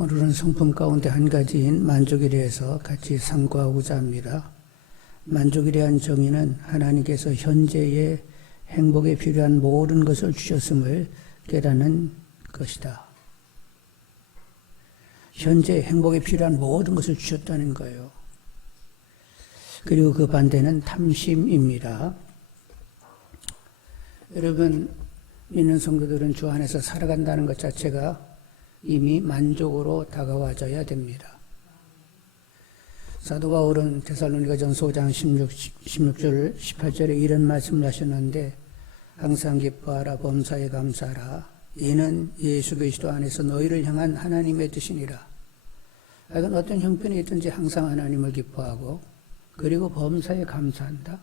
오늘은 성품 가운데 한 가지인 만족에 대해서 같이 상고하고자 합니다. 만족에 대한 정의는 하나님께서 현재의 행복에 필요한 모든 것을 주셨음을 깨닫는 것이다. 현재 행복에 필요한 모든 것을 주셨다는 거예요. 그리고 그 반대는 탐심입니다. 여러분, 믿는 성도들은 주 안에서 살아간다는 것 자체가 이미 만족으로 다가와져야 됩니다. 사도 바울은 데살로니가전서 5장 16절 18절에 이런 말씀을 하셨는데, 항상 기뻐하라, 범사에 감사하라, 이는 예수 그리스도 안에서 너희를 향한 하나님의 뜻이니라. 하여간 어떤 형편이 있든지 항상 하나님을 기뻐하고 그리고 범사에 감사한다.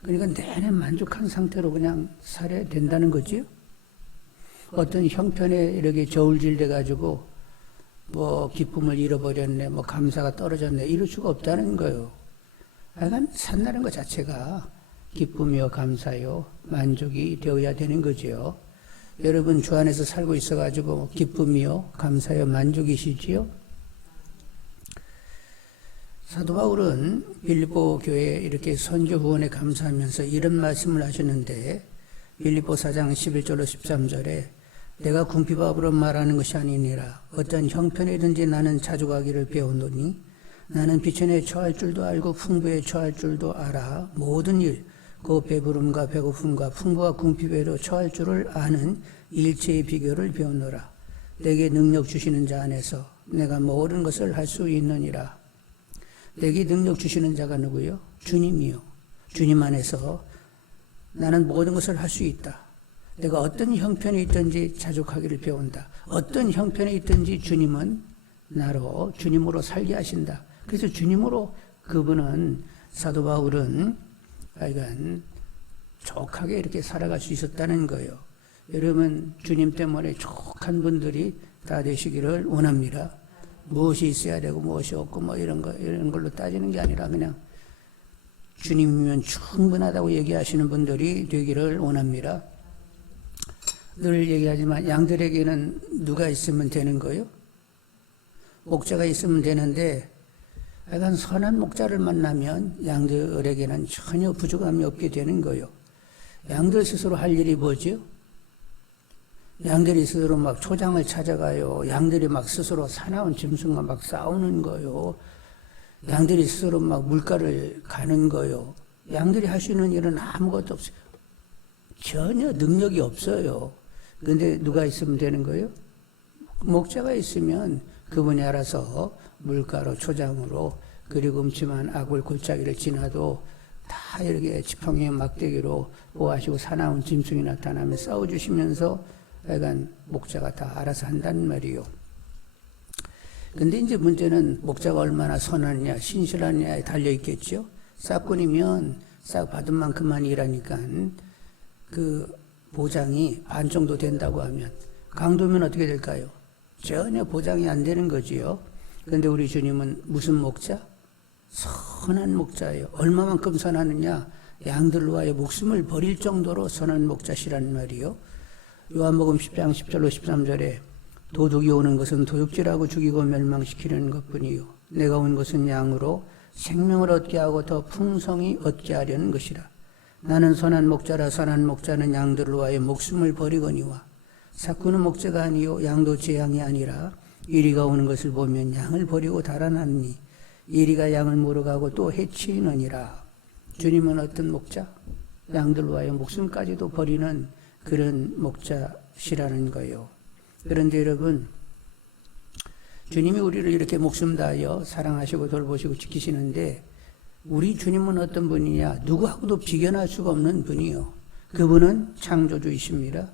그러니까 내내 만족한 상태로 그냥 살아야 된다는 거지요. 어떤 형편에 이렇게 저울질돼 가지고 뭐 기쁨을 잃어버렸네, 뭐 감사가 떨어졌네, 이럴 수가 없다는 거예요. 하여간 산다는 것 자체가 기쁨이요 감사요 만족이 되어야 되는 거지요. 여러분 주 안에서 살고 있어 가지고 기쁨이요 감사요 만족이시지요? 사도 바울은 빌립보 교회에 이렇게 선교 후원에 감사하면서 이런 말씀을 하셨는데, 빌립보 4장 11절로 13절에 내가 궁핍함으로 말하는 것이 아니니라. 어떤 형편이든지 나는 자족하기를 배우노니 나는 비천에 처할 줄도 알고 풍부에 처할 줄도 알아. 모든 일, 그 배부름과 배고픔과 풍부와 궁핍에도 처할 줄을 아는 일체의 비결을 배우노라. 내게 능력 주시는 자 안에서 내가 모든 것을 할 수 있느니라. 내게 능력 주시는 자가 누구요? 주님이요. 주님 안에서 나는 모든 것을 할 수 있다. 내가 어떤 형편에 있든지 자족하기를 배운다. 어떤 형편에 있든지 주님은 나로 주님으로 살게 하신다. 그래서 주님으로 그분은 사도 바울은 하여간 족하게 이렇게 살아갈 수 있었다는 거예요. 여러분 주님 때문에 족한 분들이 다 되시기를 원합니다. 무엇이 있어야 되고 무엇이 없고 뭐 이런 걸로 따지는 게 아니라 그냥 주님이면 충분하다고 얘기하시는 분들이 되기를 원합니다. 늘 얘기하지만 양들에게는 누가 있으면 되는 거예요? 목자가 있으면 되는데, 약간 선한 목자를 만나면 양들에게는 전혀 부족함이 없게 되는 거예요. 양들 스스로 할 일이 뭐죠? 양들이 스스로 막 초장을 찾아가요. 양들이 막 스스로 사나운 짐승과 막 싸우는 거요. 양들이 스스로 막 물가를 가는 거요. 양들이 할 수 있는 일은 아무것도 없어요. 전혀 능력이 없어요. 근데 누가 있으면 되는 거예요? 목자가 있으면 그분이 알아서 물가로 초장으로 그리고 음침한 악을 골짜기를 지나도 다 이렇게 지팡이와 막대기로 보호하시고 사나운 짐승이 나타나면 싸워주시면서 약간 목자가 다 알아서 한다는 말이에요. 근데 이제 문제는 목자가 얼마나 선하냐, 신실하냐에 달려있겠죠. 싹꾼이면 싹 받은 만큼만 일하니까 그 보장이 반 정도 된다고 하면, 강도면 어떻게 될까요? 전혀 보장이 안 되는 거지요. 그런데 우리 주님은 무슨 목자? 선한 목자예요. 얼마만큼 선하느냐? 양들로 하여 목숨을 버릴 정도로 선한 목자시라는 말이요. 요한복음 10장 10절로 13절에 도둑이 오는 것은 도둑질하고 죽이고 멸망시키려는 것뿐이요, 내가 온 것은 양으로 생명을 얻게 하고 더 풍성히 얻게 하려는 것이라. 나는 선한 목자라. 선한 목자는 양들을 위하여 목숨을 버리거니와, 삭구는 목자가 아니요 양도 제 양이 아니라 이리가 오는 것을 보면 양을 버리고 달아나니 이리가 양을 물어가고 또 해치느니라. 주님은 어떤 목자? 양들을 위하여 목숨까지도 버리는 그런 목자시라는 거예요. 그런데 여러분, 주님이 우리를 이렇게 목숨 다하여 사랑하시고 돌보시고 지키시는데, 우리 주님은 어떤 분이냐? 누구하고도 비견할 수가 없는 분이요. 그분은 창조주이십니다.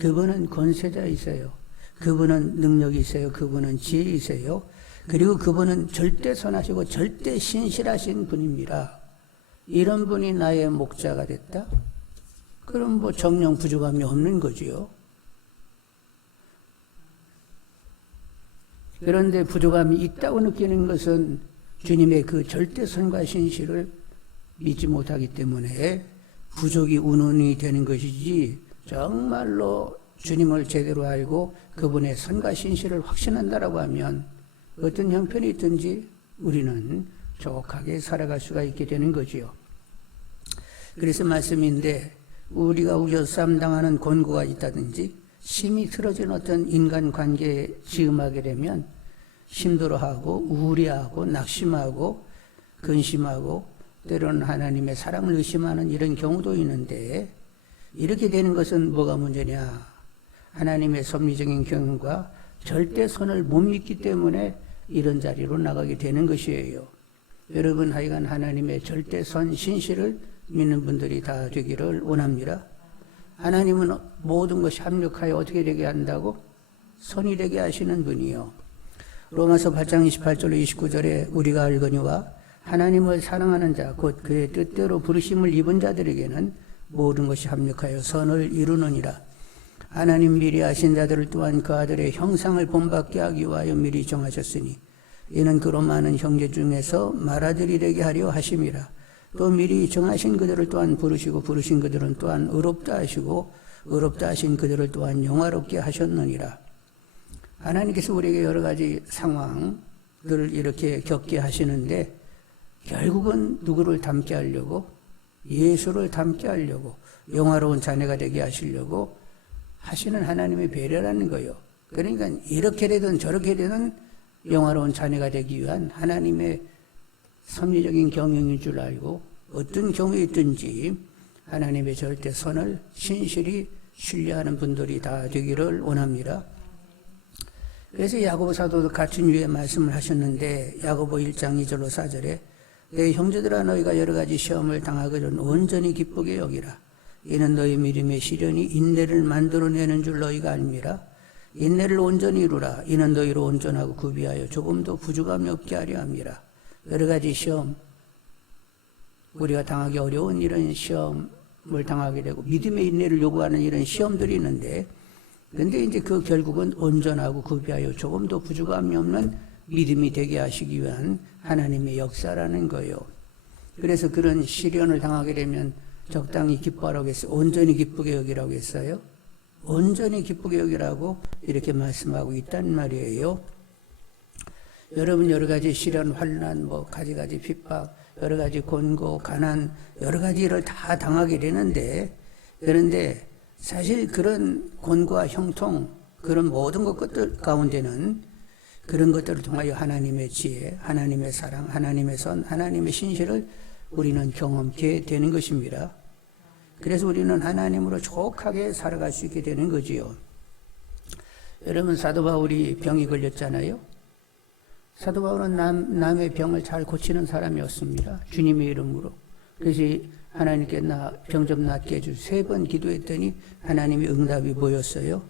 그분은 권세자이세요. 그분은 능력이세요. 그분은 지혜이세요. 그리고 그분은 절대 선하시고 절대 신실하신 분입니다. 이런 분이 나의 목자가 됐다? 그럼 뭐 정령 부족함이 없는 거지요. 그런데 부족함이 있다고 느끼는 것은 주님의 그 절대선과 신실을 믿지 못하기 때문에 부족이 운운이 되는 것이지, 정말로 주님을 제대로 알고 그분의 선과 신실을 확신한다라고 하면 어떤 형편이 있든지 우리는 족하게 살아갈 수가 있게 되는 거지요. 그래서 말씀인데 우리가 우겨싸움 당하는 권고가 있다든지 심히 틀어진 어떤 인간관계에 지음하게 되면 힘들어하고 우울해하고 낙심하고 근심하고 때로는 하나님의 사랑을 의심하는 이런 경우도 있는데 이렇게 되는 것은 뭐가 문제냐? 하나님의 섭리적인 경험과 절대선을 못 믿기 때문에 이런 자리로 나가게 되는 것이에요. 여러분 하여간 하나님의 절대선 신실을 믿는 분들이 다 되기를 원합니다. 하나님은 모든 것이 합력하여 어떻게 되게 한다고? 선이 되게 하시는 분이요. 로마서 8장 28절로 29절에 우리가 알거니와 하나님을 사랑하는 자 곧 그의 뜻대로 부르심을 입은 자들에게는 모든 것이 합력하여 선을 이루느니라. 하나님 미리 아신 자들을 또한 그 아들의 형상을 본받게 하기 위하여 미리 정하셨으니 이는 그로 많은 형제 중에서 맏아들이 되게 하려 하심이라. 또 미리 정하신 그들을 또한 부르시고 부르신 그들은 또한 의롭다 하시고 의롭다 하신 그들을 또한 영화롭게 하셨느니라. 하나님께서 우리에게 여러 가지 상황들을 이렇게 겪게 하시는데 결국은 누구를 닮게 하려고? 예수를 닮게 하려고 영화로운 자녀가 되게 하시려고 하시는 하나님의 배려라는 거예요. 그러니까 이렇게 되든 저렇게 되든 영화로운 자녀가 되기 위한 하나님의 섭리적인 경영인 줄 알고 어떤 경우에 있든지 하나님의 절대 선을 신실히 신뢰하는 분들이 다 되기를 원합니다. 그래서 야고보 사도도 같은 유의 말씀을 하셨는데 야고보 1장 2절로 4절에 내 형제들아 너희가 여러 가지 시험을 당하거든 온전히 기쁘게 여기라. 이는 너희 믿음의 시련이 인내를 만들어내는 줄 너희가 알미라. 인내를 온전히 이루라. 이는 너희를 온전하고 구비하여 조금도 부족함이 없게 하려 함이라. 여러 가지 시험, 우리가 당하기 어려운 이런 시험을 당하게 되고 믿음의 인내를 요구하는 이런 시험들이 있는데 근데 이제 그 결국은 온전하고 구비하여 조금도 부족함이 없는 믿음이 되게 하시기 위한 하나님의 역사라는 거예요. 그래서 그런 시련을 당하게 되면 적당히 기뻐하라고 했어요. 온전히 기쁘게 여기라고 했어요. 온전히 기쁘게 여기라고 이렇게 말씀하고 있단 말이에요. 여러분 여러 가지 시련, 환난, 가지가지 핍박, 여러 가지 곤고, 가난, 여러 가지를 다 당하게 되는데 그런데 사실 그런 곤고와 형통, 그런 모든 것들 가운데는 그런 것들을 통하여 하나님의 지혜, 하나님의 사랑, 하나님의 선, 하나님의 신실을 우리는 경험케 되는 것입니다. 그래서 우리는 하나님으로 족하게 살아갈 수 있게 되는 거지요. 여러분 사도 바울이 병이 걸렸잖아요. 사도 바울은 남의 병을 잘 고치는 사람이었습니다. 주님의 이름으로. 그래서 하나님께 나 병 좀 낫게 해주세요. 3번 기도했더니 하나님의 응답이 뭐였어요?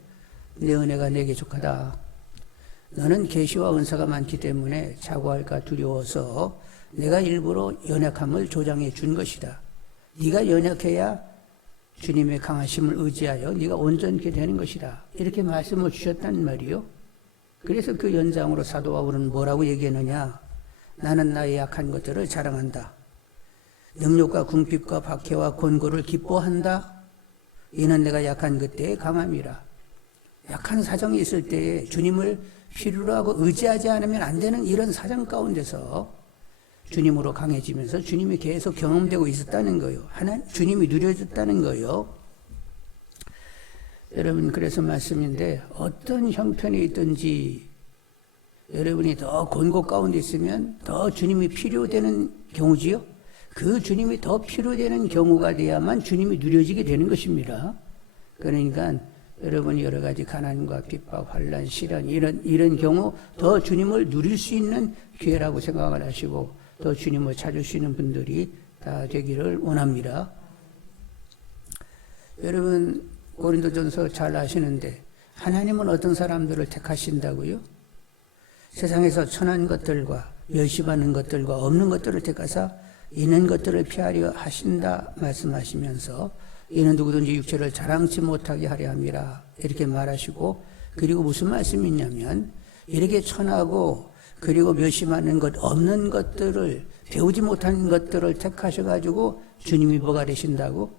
내 은혜가 내게 족하다. 너는 계시와 은사가 많기 때문에 자고할까 두려워서 내가 일부러 연약함을 조장해 준 것이다. 네가 연약해야 주님의 강하심을 의지하여 네가 온전케 되는 것이다. 이렇게 말씀을 주셨단 말이요. 그래서 그 연장으로 사도 바울은 뭐라고 얘기했느냐? 나는 나의 약한 것들을 자랑한다. 능력과 궁핍과 박해와 곤고를 기뻐한다. 이는 내가 약한 그때의 강함이라. 약한 사정이 있을 때에 주님을 필요로 하고 의지하지 않으면 안 되는 이런 사정 가운데서 주님으로 강해지면서 주님이 계속 경험되고 있었다는 거예요. 주님이 누려졌다는 거예요. 여러분 그래서 말씀인데 어떤 형편이 있든지 여러분이 더 곤고 가운데 있으면 더 주님이 필요되는 경우지요. 그 주님이 더 필요되는 경우가 돼야만 주님이 누려지게 되는 것입니다. 그러니까 여러분이 여러 가지 가난과 핍박, 환난, 시련 이런 경우 더 주님을 누릴 수 있는 기회라고 생각을 하시고 더 주님을 찾을 수 있는 분들이 다 되기를 원합니다. 여러분 고린도전서 잘 아시는데 하나님은 어떤 사람들을 택하신다고요? 세상에서 천한 것들과 멸시받는 것들과 없는 것들을 택하사 있는 것들을 피하려 하신다 말씀하시면서 이는 누구든지 육체를 자랑치 못하게 하려 함이라 이렇게 말하시고 그리고 무슨 말씀이 있냐면 이렇게 천하고 그리고 멸시받는 것 없는 것들을 배우지 못한 것들을 택하셔가지고 주님이 뭐가 되신다고?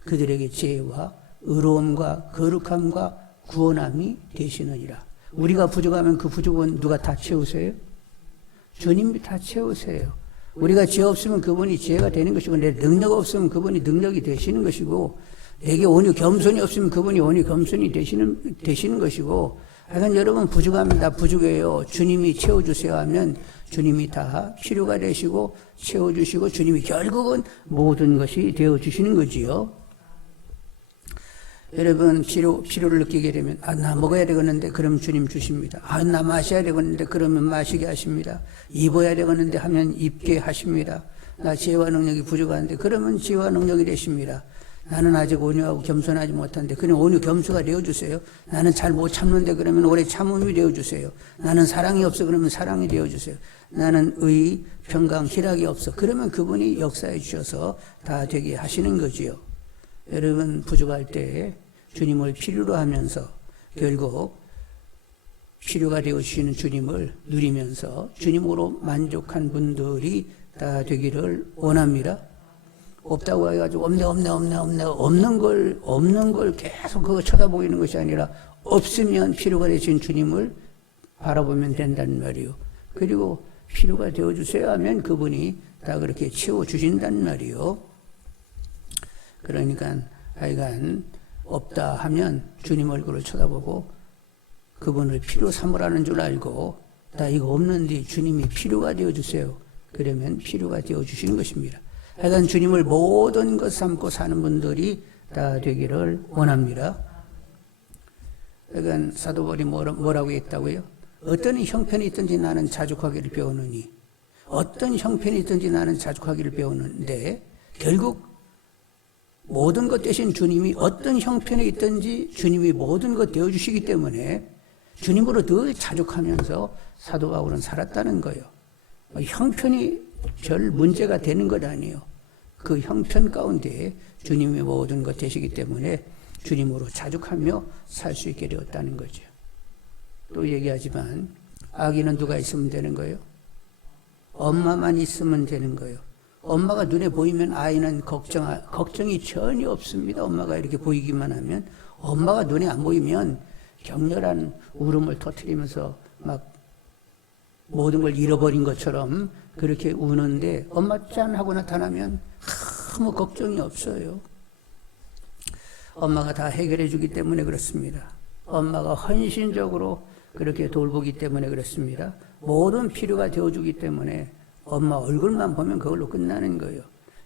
그들에게 지혜와 의로움과 거룩함과 구원함이 되시느니라. 우리가 부족하면 그 부족은 누가 다 채우세요? 주님이 다 채우세요. 우리가 지혜 없으면 그분이 지혜가 되는 것이고, 내 능력 없으면 그분이 능력이 되시는 것이고, 내게 온유 겸손이 없으면 그분이 온유 겸손이 되시는 것이고, 하여간 여러분 부족하면 나 부족해요. 주님이 채워주세요 하면 주님이 다 필요가 되시고 채워주시고 주님이 결국은 모든 것이 되어주시는 거지요. 여러분 필요를 느끼게 되면 나 먹어야 되겠는데 그러면 주님 주십니다. 나 마셔야 되겠는데 그러면 마시게 하십니다. 입어야 되겠는데 하면 입게 하십니다. 나 지혜와 능력이 부족한데 그러면 지혜와 능력이 되십니다. 나는 아직 온유하고 겸손하지 못한데 그냥 온유 겸손가 되어주세요. 나는 잘 못 참는데 그러면 오래 참음이 되어주세요. 나는 사랑이 없어 그러면 사랑이 되어주세요. 나는 의, 평강, 희락이 없어 그러면 그분이 역사해 주셔서 다 되게 하시는 거지요. 여러분 부족할 때 주님을 필요로 하면서 결국 필요가 되어주시는 주님을 누리면서 주님으로 만족한 분들이 다 되기를 원합니다. 없다고 해가지고 없는 걸 계속 그거 쳐다보이는 것이 아니라 없으면 필요가 되신 주님을 바라보면 된다는 말이요. 그리고 필요가 되어주세요 하면 그분이 다 그렇게 채워주신다는 말이요. 그러니까 하여간 없다 하면 주님 얼굴을 쳐다보고 그분을 필요 삼으라는 줄 알고 나 이거 없는데 주님이 필요가 되어주세요. 그러면 필요가 되어주시는 것입니다. 하여간 주님을 모든 것 삼고 사는 분들이 다 되기를 원합니다. 하여간 사도 바울이 뭐라고 했다고요? 어떤 형편이 있든지 나는 자족하기를 배우느니 어떤 형편이 있든지 나는 자족하기를 배우는데 결국 모든 것 대신 주님이 어떤 형편에 있든지 주님이 모든 것 되어주시기 때문에 주님으로 늘 자족하면서 사도 바울은 살았다는 거예요. 형편이 별 문제가 되는 것 아니에요. 그 형편 가운데 주님이 모든 것 되시기 때문에 주님으로 자족하며 살 수 있게 되었다는 거죠. 또 얘기하지만 아기는 누가 있으면 되는 거예요? 엄마만 있으면 되는 거예요. 엄마가 눈에 보이면 아이는 걱정이 전혀 없습니다. 엄마가 이렇게 보이기만 하면. 엄마가 눈에 안 보이면 격렬한 울음을 터뜨리면서 막 모든 걸 잃어버린 것처럼 그렇게 우는데 엄마 짠 하고 나타나면 아무 걱정이 없어요. 엄마가 다 해결해 주기 때문에 그렇습니다. 엄마가 헌신적으로 그렇게 돌보기 때문에 그렇습니다. 모든 필요가 되어주기 때문에 엄마 얼굴만 보면 그걸로 끝나는 거예요.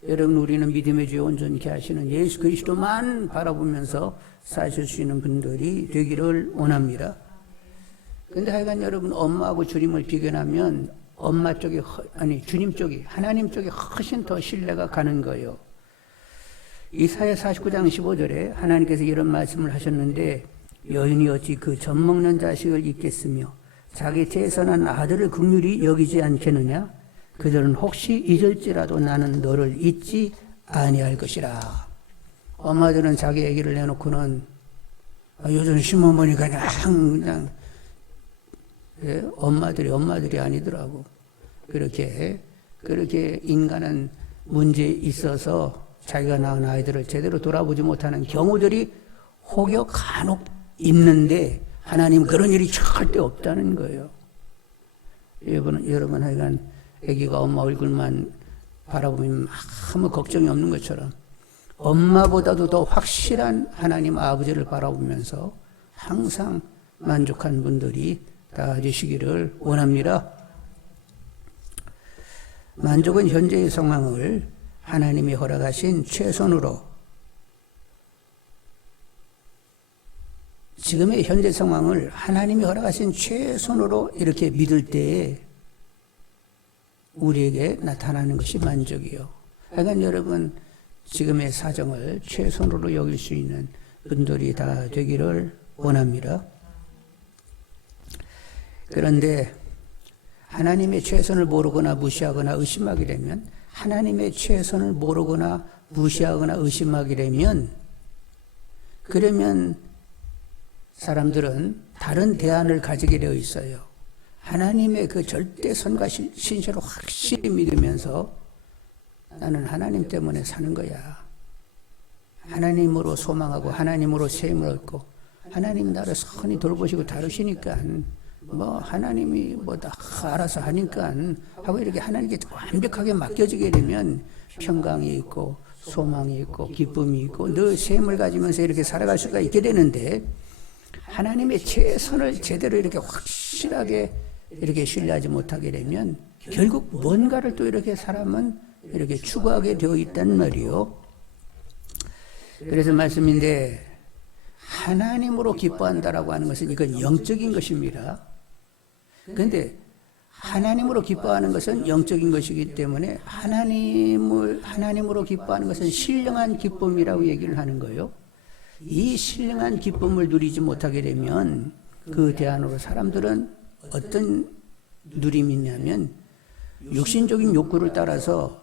여러분 우리는 믿음의 주에 온전케 하시는 예수 그리스도만 바라보면서 사실 수 있는 분들이 되기를 원합니다. 근데 하여간 여러분 엄마하고 주님을 비교하면 엄마 쪽이 주님 쪽이 하나님 쪽이 훨씬 더 신뢰가 가는 거예요. 이사야 49장 15절에 하나님께서 이런 말씀을 하셨는데 여인이 어찌 그 젖먹는 자식을 잊겠으며 자기 태선한 아들을 긍휼히 여기지 않겠느냐? 그들은 혹시 잊을지라도 나는 너를 잊지 아니할 것이라. 엄마들은 자기 아기를 내놓고는 요즘 시어머니가 그냥 엄마들이 아니더라고. 그렇게 인간은 문제에 있어서 자기가 낳은 아이들을 제대로 돌아보지 못하는 경우들이 혹여 간혹 있는데 하나님 그런 일이 절대 없다는 거예요. 여러분 하여간 아기가 엄마 얼굴만 바라보면 아무 걱정이 없는 것처럼 엄마보다도 더 확실한 하나님 아버지를 바라보면서 항상 만족한 분들이 다 되시기를 원합니다. 만족은 현재의 상황을 하나님이 허락하신 최선으로 지금의 현재 상황을 하나님이 허락하신 최선으로 이렇게 믿을 때에 우리에게 나타나는 것이 만족이요. 하여간 여러분 지금의 사정을 최선으로 여길 수 있는 분들이 다 되기를 원합니다. 그런데 하나님의 최선을 모르거나 무시하거나 의심하게 되면 하나님의 최선을 모르거나 무시하거나 의심하게 되면 그러면 사람들은 다른 대안을 가지게 되어 있어요. 하나님의 그 절대 선과 신실을 확실히 믿으면서 나는 하나님 때문에 사는 거야. 하나님으로 소망하고 하나님으로 세임을 얻고 하나님 나를 선히 돌보시고 다루시니까 뭐 하나님이 뭐 다 알아서 하니까 하고 이렇게 하나님께 완벽하게 맡겨지게 되면 평강이 있고 소망이 있고 기쁨이 있고 늘 셈을 가지면서 이렇게 살아갈 수가 있게 되는데, 하나님의 최선을 제대로 이렇게 확실하게 이렇게 신뢰하지 못하게 되면 결국 뭔가를 또 이렇게 사람은 이렇게 추구하게 되어 있단 말이요. 그래서 말씀인데, 하나님으로 기뻐한다라고 하는 것은 이건 영적인 것입니다. 그런데 하나님으로 기뻐하는 것은 영적인 것이기 때문에 하나님으로 기뻐하는 것은 신령한 기쁨이라고 얘기를 하는 거예요. 이 신령한 기쁨을 누리지 못하게 되면 그 대안으로 사람들은 어떤 누림이 있냐면 육신적인 욕구를 따라서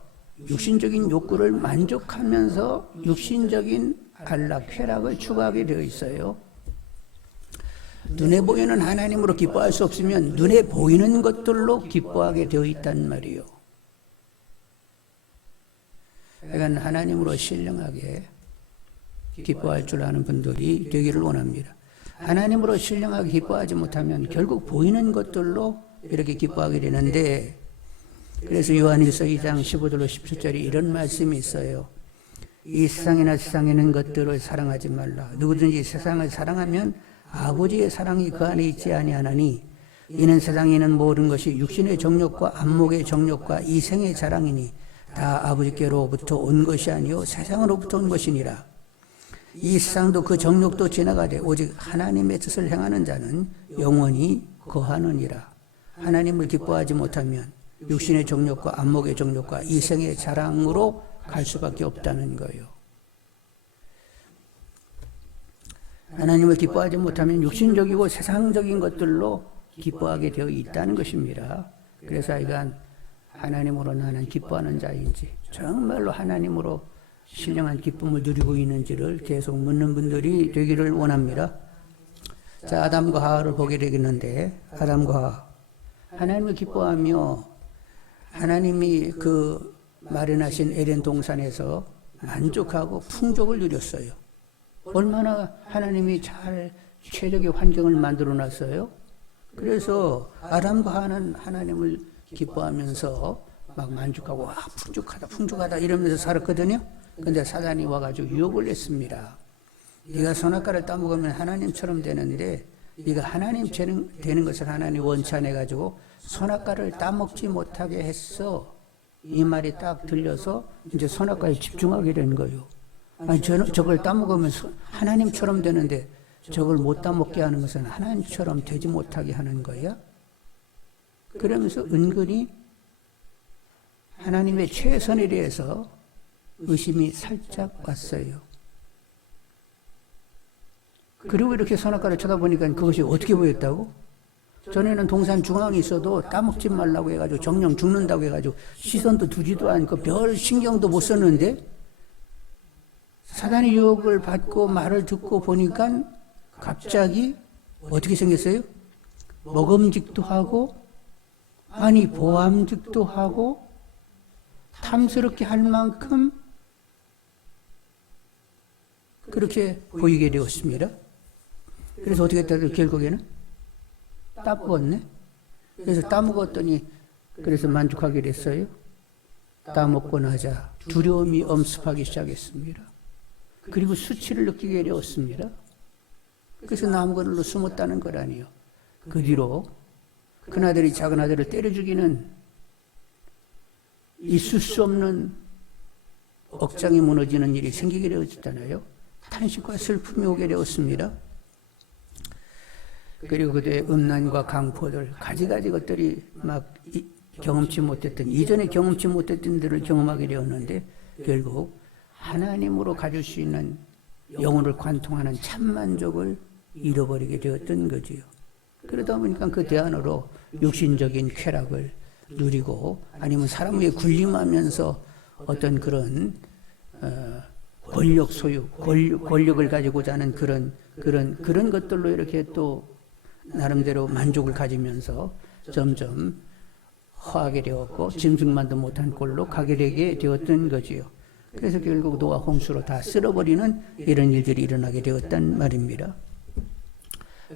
육신적인 욕구를 만족하면서 육신적인 안락, 쾌락을 추구하게 되어 있어요. 눈에 보이는 하나님으로 기뻐할 수 없으면 눈에 보이는 것들로 기뻐하게 되어 있단 말이에요. 그러니까 하나님으로 신령하게 기뻐할 줄 아는 분들이 되기를 원합니다. 하나님으로 신령하게 기뻐하지 못하면 결국 보이는 것들로 이렇게 기뻐하게 되는데, 그래서 요한일서 2장 15절로 17절에 이런 말씀이 있어요. 이 세상이나 세상에 있는 것들을 사랑하지 말라. 누구든지 세상을 사랑하면 아버지의 사랑이 그 안에 있지 아니하나니, 이는 세상에 있는 모든 것이 육신의 정욕과 안목의 정욕과 이생의 자랑이니 다 아버지께로부터 온 것이 아니요 세상으로부터 온 것이니라. 이 세상도 그 정욕도 지나가되 오직 하나님의 뜻을 행하는 자는 영원히 거하느니라. 하나님을 기뻐하지 못하면 육신의 정욕과 안목의 정욕과 이생의 자랑으로 갈 수밖에 없다는 거예요. 하나님을 기뻐하지 못하면 육신적이고 세상적인 것들로 기뻐하게 되어 있다는 것입니다. 그래서 하여간 하나님으로 나는 기뻐하는 자인지, 정말로 하나님으로 신령한 기쁨을 누리고 있는지를 계속 묻는 분들이 되기를 원합니다. 자, 아담과 하와를 보게 되겠는데, 아담과 하와, 하나님을 기뻐하며 하나님이 그 마련하신 에덴 동산에서 만족하고 풍족을 누렸어요. 얼마나 하나님이 잘 최적의 환경을 만들어 놨어요. 그래서 아담과 하와는 하나님을 기뻐하면서 막 만족하고 풍족하다 이러면서 살았거든요. 근데 사단이 와가지고 유혹을 했습니다. 네가 선악과를 따먹으면 하나님처럼 되는데, 네가 하나님 되는 것을 하나님 원치 않아가지고 선악과를 따먹지 못하게 했어. 이 말이 딱 들려서 이제 선악과에 집중하게 된 거예요. 아니, 저걸 따먹으면 하나님처럼 되는데 저걸 못 따먹게 하는 것은 하나님처럼 되지 못하게 하는 거야. 그러면서 은근히 하나님의 최선에 대해서 의심이 살짝 왔어요. 그리고 이렇게 선악과를 쳐다보니까 그것이 어떻게 보였다고? 전에는 동산 중앙에 있어도 따먹지 말라고 해가지고 정령 죽는다고 해가지고 시선도 두지도 않고 별 신경도 못 썼는데, 사단의 유혹을 받고 말을 듣고 보니까 갑자기 어떻게 생겼어요? 먹음직도 하고, 아니 보암직도 하고, 탐스럽게 할 만큼 그렇게 보이게 되었습니다. 그래서 어떻게 했다? 결국에는 따먹었네. 그래서 따먹었더니 그래서 만족하게 됐어요. 따먹고 나자 두려움이 엄습하기 시작했습니다. 그리고 수치를 느끼게 되었습니다. 그래서 나무그늘로 숨었다는 거라니요. 그 뒤로 큰아들이 작은아들을 때려 죽이는 있을 수 없는 억장이 무너지는 일이 생기게 되었잖아요. 탄식과 슬픔이 오게 되었습니다. 그리고 그때 음란과 강포들, 가지가지 것들이 막 경험치 못했던, 이전에 경험치 못했던 들을 경험하게 되었는데, 결국 하나님으로 가질 수 있는 영혼을 관통하는 참만족을 잃어버리게 되었던 거지요. 그러다 보니까 그 대안으로 육신적인 쾌락을 누리고, 아니면 사람 위에 군림하면서 어떤 그런 권력 소유, 권력을 가지고자 하는 그런 것들로 이렇게 또 나름대로 만족을 가지면서 점점 허하게 되었고 짐승만도 못한 꼴로 가게 되게 되었던 거지요. 그래서 결국 노아 홍수로 다 쓸어버리는 이런 일들이 일어나게 되었단 말입니다.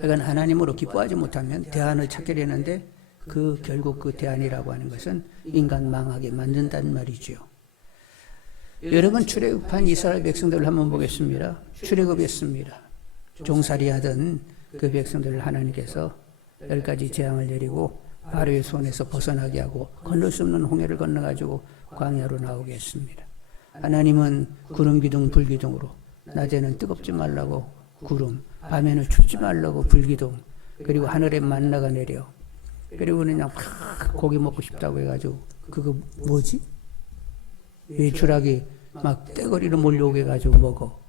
그러니까 하나님으로 기뻐하지 못하면 대안을 찾게 되는데 결국 그 대안이라고 하는 것은 인간 망하게 만든다는 말이죠. 여러분 출애굽한 이스라엘 백성들을 한번 보겠습니다. 출애굽했습니다. 종살이하던 그 백성들을 하나님께서 10가지 재앙을 내리고 바로의 손에서 벗어나게 하고 건널 수 없는 홍해를 건너가지고 광야로 나오게 했습니다. 하나님은 구름 기둥 불 기둥으로 낮에는 뜨겁지 말라고 구름, 밤에는 춥지 말라고 불 기둥, 그리고 하늘에 만나가 내려, 그리고 그냥 막 고기 먹고 싶다고 해가지고 그거 뭐지? 외출하기 막 떼거리로 몰려오게 해가지고 먹어.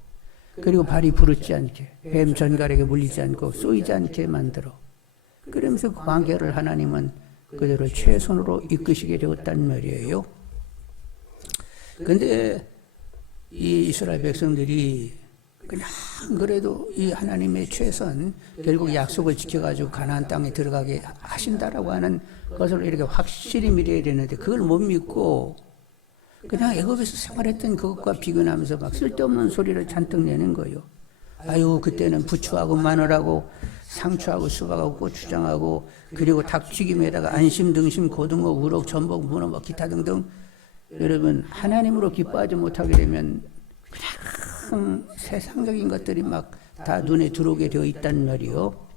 그리고 발이 부르지 않게, 뱀 전갈에게 물리지 않고 쏘이지 않게 만들어. 그러면서 그 관계를 하나님은 그들을 최선으로 이끄시게 되었단 말이에요. 근데 이 이스라엘 백성들이 그냥 그래도 이 하나님의 최선, 결국 약속을 지켜가지고 가나안 땅에 들어가게 하신다라고 하는 것을 이렇게 확실히 믿어야 되는데 그걸 못 믿고 그냥 애굽에서 생활했던 그것과 비교하면서 막 쓸데없는 소리를 잔뜩 내는 거예요. 아유, 그때는 부추하고 마늘하고 상추하고 수박하고 고추장하고 그리고 닭튀김에다가 안심, 등심, 고등어, 우럭, 전복, 문어, 뭐 기타 등등. 여러분 하나님으로 기뻐하지 못하게 되면 그냥 세상적인 것들이 막 다 눈에 들어오게 되어 있단 말이요.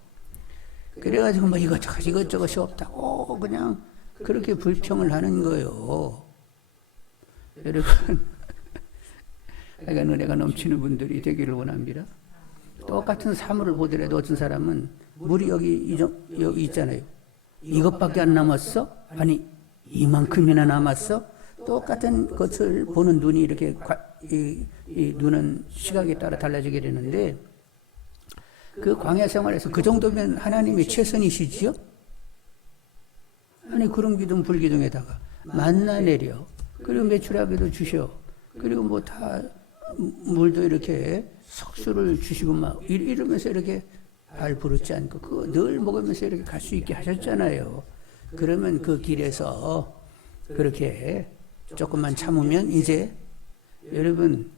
그래가지고 뭐 이것저것이 없다고 그냥 그렇게 불평을 하는 거예요. 여러분, 그러니까 은혜가 넘치는 분들이 되기를 원합니다. 똑같은 사물을 보더라도 어떤 사람은 물이 여기 있잖아요. 이것밖에 안 남았어? 아니, 이만큼이나 남았어? 똑같은 것을 보는 눈이 이렇게 이 눈은 시각에 따라 달라지게 되는데 그 광야 생활에서 그 정도면 하나님이 최선이시지요? 아니 구름 기둥 불 기둥에다가 만나 내려 그리고 매출하게도 주셔 그리고 뭐 다 물도 이렇게 석수를 주시고 막 이러면서 이렇게 발 부르지 않고 그거 늘 먹으면서 이렇게 갈 수 있게 하셨잖아요. 그러면 그 길에서 그렇게 조금만 참으면 이제 여러분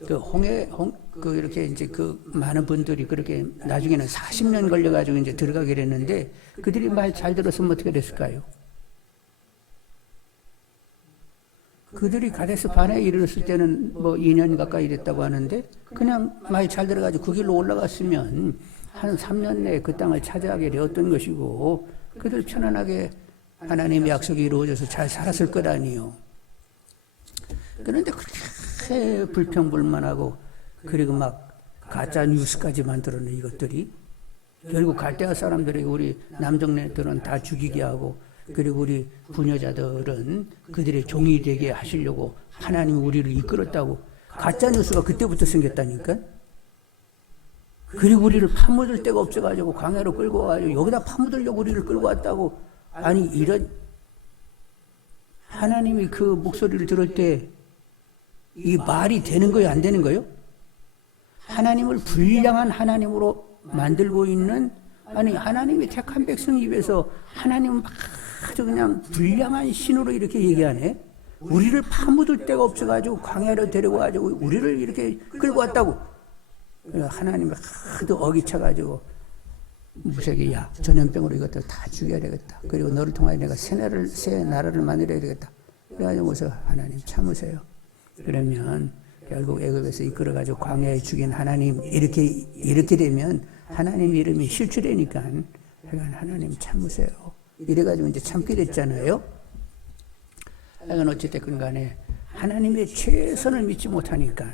이렇게 이제 그 많은 분들이 그렇게 나중에는 40년 걸려가지고 이제 들어가게 됐는데 그들이 말 잘 들었으면 어떻게 됐을까요? 그들이 가데스 바네에 이르렀을 때는 뭐 2년 가까이 됐다고 하는데 그냥 말 잘 들어가지고 그 길로 올라갔으면 한 3년 내에 그 땅을 차지하게 되었던 것이고 그들 편안하게 하나님의 약속이 이루어져서 잘 살았을 것 아니에요. 그런데 그렇게 불평불만하고 그리고 막 가짜 뉴스까지 만들어내 이것들이 결국 갈대아 사람들이 우리 남정네들은 다 죽이게 하고 그리고 우리 부녀자들은 그들의 종이 되게 하시려고 하나님이 우리를 이끌었다고 가짜 뉴스가 그때부터 생겼다니까. 그리고 우리를 파묻을 데가 없어가지고 광야로 끌고 와가지고 여기다 파묻으려고 우리를 끌고 왔다고. 아니 이런 하나님이 그 목소리를 들을 때 이 말이 되는 거예요, 안 되는 거예요? 하나님을 불량한 하나님으로 만들고 있는 아니 하나님이 택한 백성 입에서 하나님은 아주 그냥 불량한 신으로 이렇게 얘기하네. 우리를 파묻을 데가 없어가지고 광야로 데려와가지고 우리를 이렇게 끌고 왔다고. 하나님이 하도 어기쳐가지고 무색이 야 전염병으로 이것들 다 죽여야 되겠다. 그리고 너를 통하여 내가 새 나라를 만들어야 되겠다. 그래가지고 하나님 참으세요. 그러면 결국 애굽에서 이끌어가지고 광야에 죽인 하나님 이렇게 되면 하나님 이름이 실추되니까 하나님 참으세요. 이래가지고 이제 참게 됐잖아요. 하여간 어찌됐건 간에 하나님의 최선을 믿지 못하니까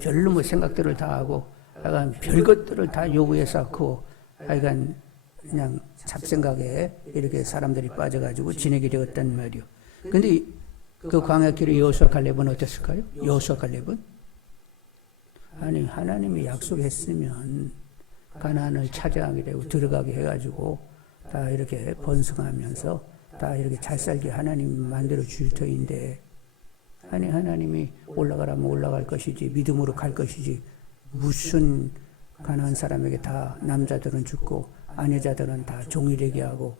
별로 뭐 생각들을 다 하고 하여간 별것들을 다 요구해 쌓고 하여간 그냥 잡생각에 이렇게 사람들이 빠져가지고 지내게 되었단 말이요. 근데 그 광야길의 여호수아 갈렙은 어땠을까요? 여호수아 갈렙은 아니 하나님이 약속했으면 가나안을 차지하게 되고 들어가게 해가지고 다 이렇게 번성하면서 다 이렇게 잘 살게 하나님 만들어 줄 터인데 아니 하나님이 올라가라면 올라갈 것이지 믿음으로 갈 것이지 무슨 가나안 사람에게 다 남자들은 죽고 아내자들은 다 종이 되게 하고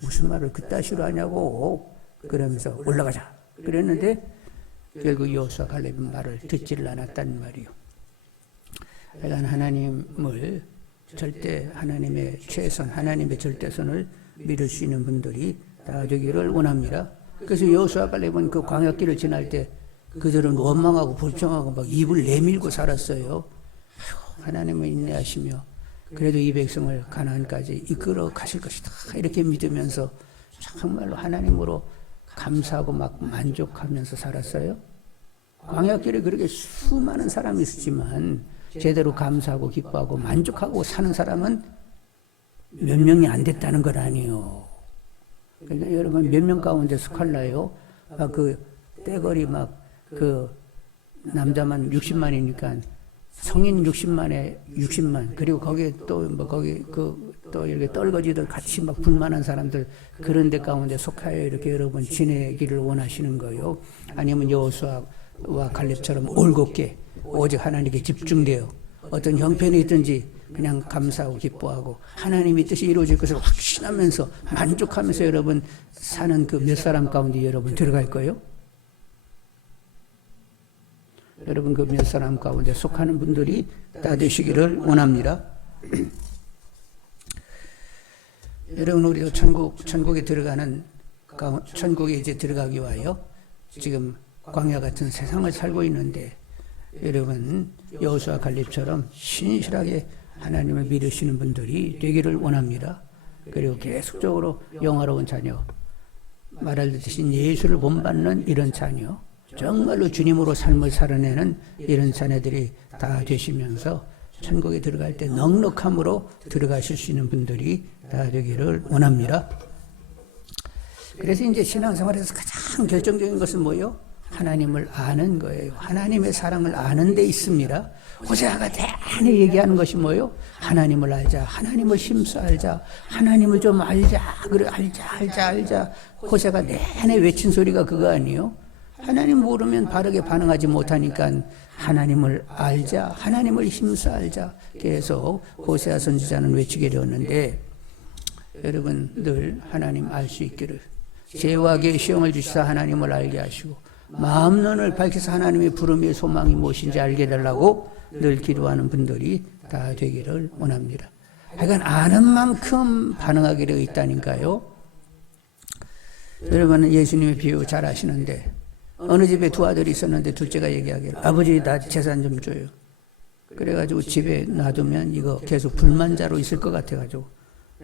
무슨 말을 그따시로 하냐고 그러면서 올라가자 그랬는데 결국 여호수아 갈렙은 말을 듣지를 않았단 말이요. 하여간 하나님을 절대 하나님의 최선, 하나님의 절대선을 믿을 수 있는 분들이 다 되기를 원합니다. 그래서 여호수아 갈렙은 그 광야길을 지날 때 그들은 원망하고 불평하고 막 입을 내밀고 살았어요. 하나님은 인내하시며 그래도 이 백성을 가나안까지 이끌어 가실 것이다 이렇게 믿으면서 정말로 하나님으로 감사하고 막 만족하면서 살았어요. 광야길에 그렇게 수많은 사람이 있었지만 제대로 감사하고 기뻐하고 만족하고 사는 사람은 몇 명이 안 됐다는 건 아니에요. 그러니까 여러분 몇 명 가운데 속할라요? 그 떼거리 그 남자만 60만이니까 성인 60만에 60만 그리고 거기에 또 거기 또 이렇게 떨거지들 같이 막 불만한 사람들 그런 데 가운데 속하여 이렇게 여러분 지내기를 원하시는 거예요. 아니면 여호수아와 갈렙처럼 올곧게 오직 하나님께 집중되어 어떤 형편이 있든지 그냥 감사하고 기뻐하고 하나님의 뜻이 이루어질 것을 확신하면서 만족하면서 여러분 사는 그 몇 사람 가운데 여러분 들어갈 거예요? 여러분 그 몇 사람 가운데 속하는 분들이 다 되시기를 원합니다. 여러분 우리도 천국에 천국에 이제 들어가기 위하여 지금 광야 같은 세상을 살고 있는데 여러분 여호수아 갈렙처럼 신실하게 하나님을 믿으시는 분들이 되기를 원합니다. 그리고 계속적으로 영화로운 자녀, 말할 듯이 예수를 본받는 이런 자녀, 정말로 주님으로 삶을 살아내는 이런 자녀들이 다 되시면서 천국에 들어갈 때 넉넉함으로 들어가실 수 있는 분들이 다 되기를 원합니다. 그래서 이제 신앙생활에서 가장 결정적인 것은 뭐예요? 하나님을 아는 거예요. 하나님의 사랑을 아는 데 있습니다. 호세아가 내내 얘기하는 것이 뭐예요? 하나님을 알자. 하나님을 힘써 알자. 하나님을 좀 알자. 그래 알자. 호세아가 내내 외친 소리가 그거 아니에요? 하나님 모르면 바르게 반응하지 못하니까 하나님을 알자. 하나님을 힘써 알자. 계속 호세아 선지자는 외치게 되었는데 여러분 늘 하나님 알 수 있기를 죄와 계시형을 주시사 하나님을 알게 하시고 마음론을 밝혀서 하나님의 부름의 소망이 무엇인지 알게 해달라고 늘 기도하는 분들이 다 되기를 원합니다. 하여간 아는 만큼 반응하게 되어 있다니까요. 여러분은 예수님의 비유 잘 아시는데 어느 집에 두 아들이 있었는데 둘째가 얘기하기를 아버지 나 재산 좀 줘요. 그래가지고 집에 놔두면 이거 계속 불만자로 있을 것 같아가지고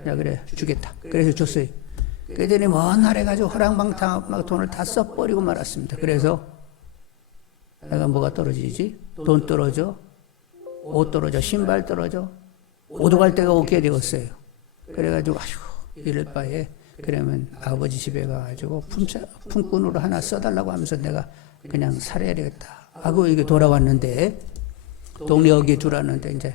야 그래 주겠다. 그래서 줬어요. 그랬더니 먼 날 해가지고 허랑방탕 막 돈을 다 써버리고 말았습니다. 그래서 내가 뭐가 떨어지지? 돈 떨어져, 옷 떨어져, 신발 떨어져, 오도갈 데가 없게 되었어요. 그래가지고 아휴 이럴 바에 그러면 아버지 집에 가가지고 품꾼으로 하나 써달라고 하면서 내가 그냥 살아야 되겠다 하고 이게 돌아왔는데 동네역에 들어왔는데 이제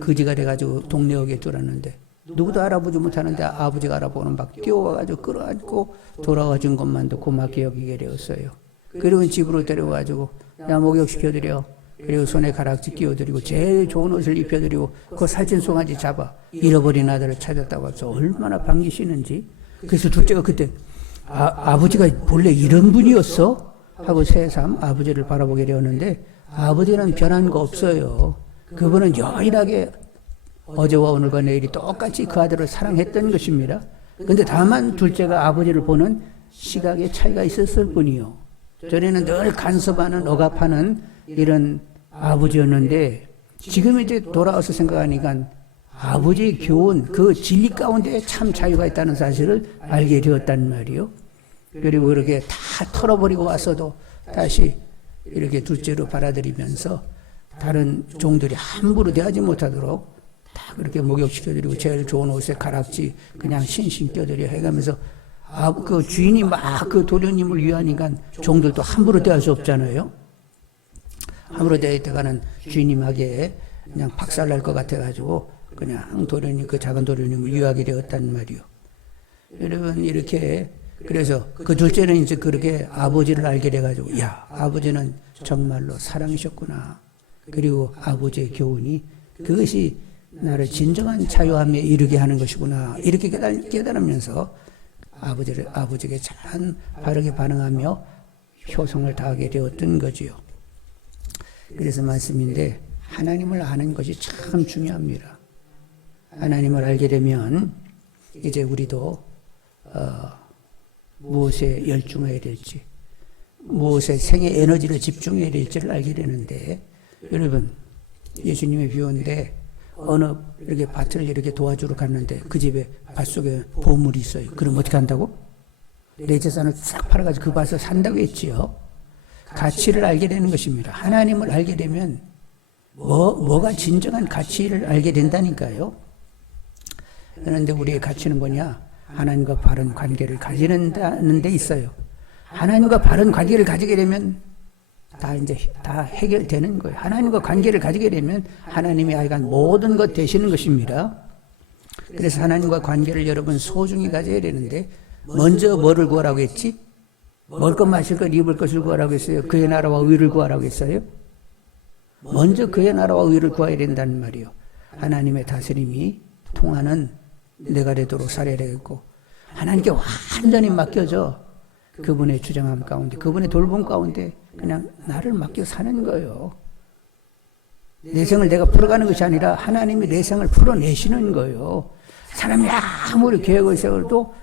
거지가 돼가지고 동네역에 들어왔는데 누구도 알아보지 못하는데 아버지가 알아보는 막 뛰어와가지고 끌어안고 돌아와준 것만도 고맙게 여기게 되었어요. 그리고 집으로 데려와가지고 야 목욕시켜드려. 그리고 손에 가락지 끼워드리고 제일 좋은 옷을 입혀드리고 그 살찐 송아지 잡아 잃어버린 아들을 찾았다고 해서 얼마나 반기시는지. 그래서 둘째가 그때 아버지가 본래 이런 분이었어? 하고 새삼 아버지를 바라보게 되었는데 아버지는 변한 거 없어요. 그분은 여일하게 어제와 오늘과 내일이 똑같이 그 아들을 사랑했던 것입니다. 그런데 다만 둘째가 아버지를 보는 시각의 차이가 있었을 뿐이요. 전에는 늘 간섭하는 억압하는 이런 아버지였는데 지금 이제 돌아와서 생각하니까 아버지의 교훈, 그 진리 가운데 참 자유가 있다는 사실을 알게 되었단 말이요. 그리고 그렇게 다 털어버리고 와서도 다시 이렇게 둘째로 받아들이면서 다른 종들이 함부로 대하지 못하도록 다 그렇게 목욕시켜드리고 제일 좋은 옷에 가락지 그냥 신신 껴드려 해가면서 그 주인이 막 그 도련님을 위하니까 종들도 함부로 대할 수 없잖아요. 함부로 대했다가는 주인님에게 그냥 박살날 것 같아가지고 그냥 도련님 그 작은 도련님을 위하게 되었단 말이요. 여러분 이렇게 그래서 그 둘째는 이제 그렇게 아버지를 알게 돼가지고 야 아버지는 정말로 사랑이셨구나. 그리고 아버지의 교훈이 그것이 나를 진정한 자유함에 이르게 하는 것이구나. 이렇게 깨달으면서 아버지에게 잘 바르게 반응하며 효성을 다하게 되었던 거지요. 그래서 말씀인데 하나님을 아는 것이 참 중요합니다. 하나님을 알게 되면 이제 우리도 무엇에 열중해야 될지, 무엇에 생의 에너지를 집중해야 될지를 알게 되는데, 여러분, 예수님의 비유인데 어느 이렇게 밭을 이렇게 도와주러 갔는데 그 집에 밭 속에 보물이 있어요. 그럼 어떻게 한다고? 내 재산을 싹 팔아가지고 그 밭을 산다고 했지요. 가치를 알게 되는 것입니다. 하나님을 알게 되면 뭐가 진정한 가치를 알게 된다니까요. 그런데 우리의 가치는 뭐냐? 하나님과 바른 관계를 가지는 데 있어요. 하나님과 바른 관계를 가지게 되면 다 해결되는 거예요. 하나님과 관계를 가지게 되면 하나님이 하여간 모든 것 되시는 것입니다. 그래서 하나님과 관계를 여러분 소중히 가져야 되는데, 먼저 뭐를 구하라고 했지? 먹을 것, 마실 것, 입을 것을 구하라고 했어요? 그의 나라와 의를 구하라고 했어요? 먼저 그의 나라와 의를 구해야 된다는 말이요. 하나님의 다스림이 통하는 내가 되도록 살아야 되겠고, 하나님께 완전히 맡겨져 그분의 주장함 가운데, 그분의 돌봄 가운데 그냥 나를 맡겨 사는 거예요. 내 생을 내가 풀어가는 것이 아니라 하나님이 내 생을 풀어내시는 거예요. 사람이 아무리 계획을 세워도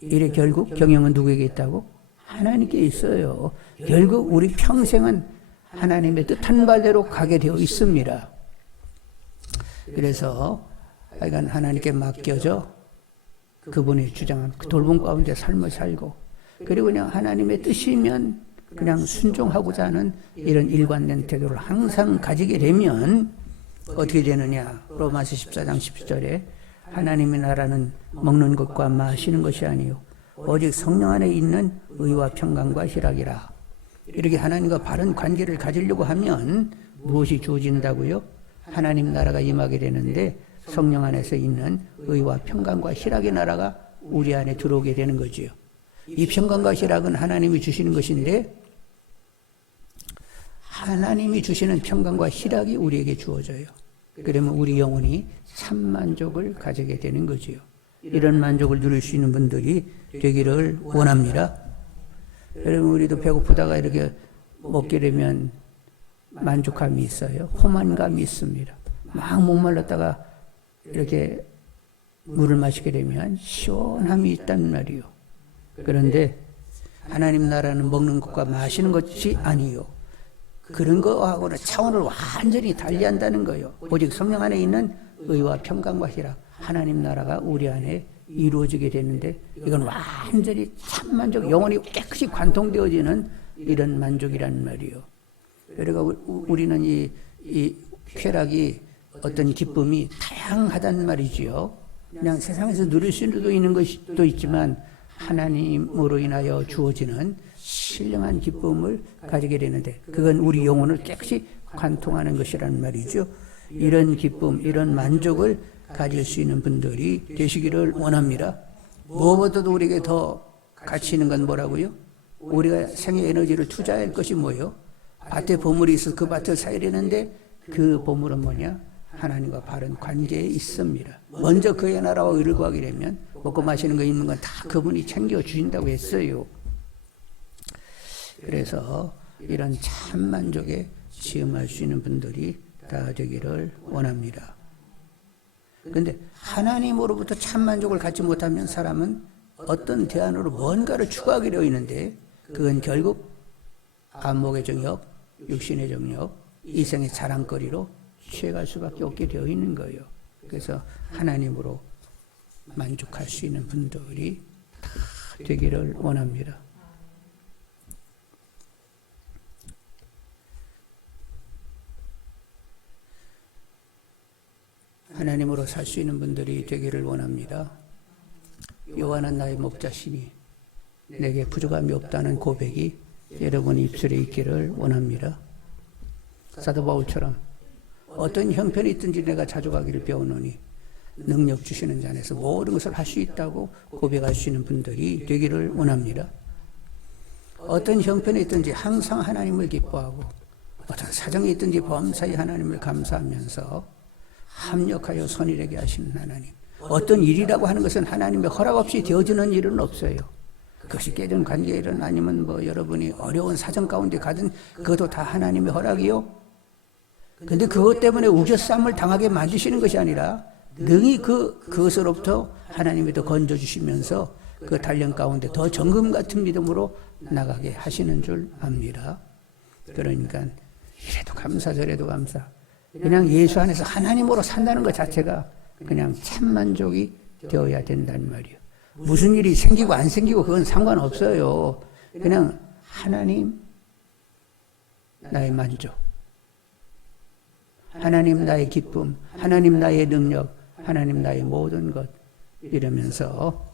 이래 결국 경영은 누구에게 있다고? 하나님께 있어요. 결국 우리 평생은 하나님의 뜻한 바대로 가게 되어 있습니다. 그래서 하여간 하나님께 맡겨져 그분의 주장한 그 돌봄 가운데 삶을 살고, 그리고 그냥 하나님의 뜻이면 그냥 순종하고자 하는 이런 일관된 태도를 항상 가지게 되면 어떻게 되느냐? 로마서 14장 10절에 하나님의 나라는 먹는 것과 마시는 것이 아니요 오직 성령 안에 있는 의와 평강과 희락이라. 이렇게 하나님과 바른 관계를 가지려고 하면 무엇이 주어진다고요? 하나님 나라가 임하게 되는데 성령 안에서 있는 의와 평강과 희락의 나라가 우리 안에 들어오게 되는 거지요. 이 평강과 희락은 하나님이 주시는 것인데, 하나님이 주시는 평강과 희락이 우리에게 주어져요. 그러면 우리 영혼이 참 만족을 가지게 되는 거지요. 이런 만족을 누릴 수 있는 분들이 되기를 원합니다. 여러분, 우리도 배고프다가 이렇게 먹게 되면 만족감이 있어요. 포만감이 있습니다. 막 목말랐다가 이렇게 물을 마시게 되면 시원함이 있단 말이요. 그런데 하나님 나라는 먹는 것과 마시는 것이 아니요, 그런 거하고는 차원을 완전히 달리한다는 거예요. 오직 성령 안에 있는 의와 평강과 희락, 하나님 나라가 우리 안에 이루어지게 되는데, 이건 완전히 참만족, 영혼이 깨끗이 관통되어지는 이런 만족이란 말이요. 그러니까 우리는 이 쾌락이, 어떤 기쁨이 다양하단 말이지요. 그냥 세상에서 누릴 수도 있는 것도 있지만 하나님으로 인하여 주어지는 신령한 기쁨을 가지게 되는데, 그건 우리 영혼을 깨끗이 관통하는 것이란 말이죠. 이런 기쁨, 이런 만족을 가질 수 있는 분들이 되시기를 원합니다. 무엇보다도 우리에게 더 가치 있는 건 뭐라고요? 우리가 생의 에너지를 투자할 것이 뭐예요? 밭에 보물이 있어서 그 밭을 사야 되는데, 그 보물은 뭐냐? 하나님과 바른 관계에 있습니다. 먼저 그의 나라와 의를 구하게 되면 먹고 마시는 거 있는 건 다 그분이 챙겨주신다고 했어요. 그래서 이런 참 만족에 시험할 수 있는 분들이 다 되기를 원합니다. 그런데 하나님으로부터 참 만족을 갖지 못하면 사람은 어떤 대안으로 뭔가를 추구하게 되어 있는데, 그건 결국 안목의 정욕, 육신의 정욕, 이생의 자랑거리로 취해갈 수밖에 없게 되어 있는 거예요. 그래서 하나님으로 만족할 수 있는 분들이 다 되기를 원합니다. 하나님으로 살 수 있는 분들이 되기를 원합니다. 여호와는 나의 목자시니 내게 부족함이 없다는 고백이 여러분 입술에 있기를 원합니다. 사도 바울처럼 어떤 형편이 있든지 내가 자족하기를 배우노니 능력 주시는 자 안에서 모든 것을 할 수 있다고 고백할 수 있는 분들이 되기를 원합니다. 어떤 형편이 있든지 항상 하나님을 기뻐하고, 어떤 사정이 있든지 범사에 하나님을 감사하면서 합력하여 선일하게 하시는 하나님. 어떤 일이라고 하는 것은 하나님의 허락 없이 되어지는 일은 없어요. 그것이 깨진 관계일은 아니면 여러분이 어려운 사정 가운데 가든 그것도 다 하나님의 허락이요. 근데 그것 때문에 우겨쌈을 당하게 만드시는 것이 아니라 능히 그것으로부터 하나님이 더 건져주시면서 그 단련 가운데 더 정금 같은 믿음으로 나가게 하시는 줄 압니다. 그러니까 이래도 감사 저래도 감사. 그냥 예수 안에서 하나님으로 산다는 것 자체가 그냥 참 만족이 되어야 된다는 말이에요. 무슨 일이 생기고 안 생기고 그건 상관없어요. 그냥 하나님 나의 만족, 하나님 나의 기쁨, 하나님 나의 능력, 하나님 나의 모든 것 이러면서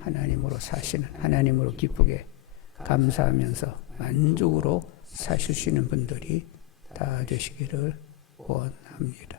하나님으로 사시는, 하나님으로 기쁘게 감사하면서 만족으로 사실 수 있는 분들이 다 되시기를 원합니다.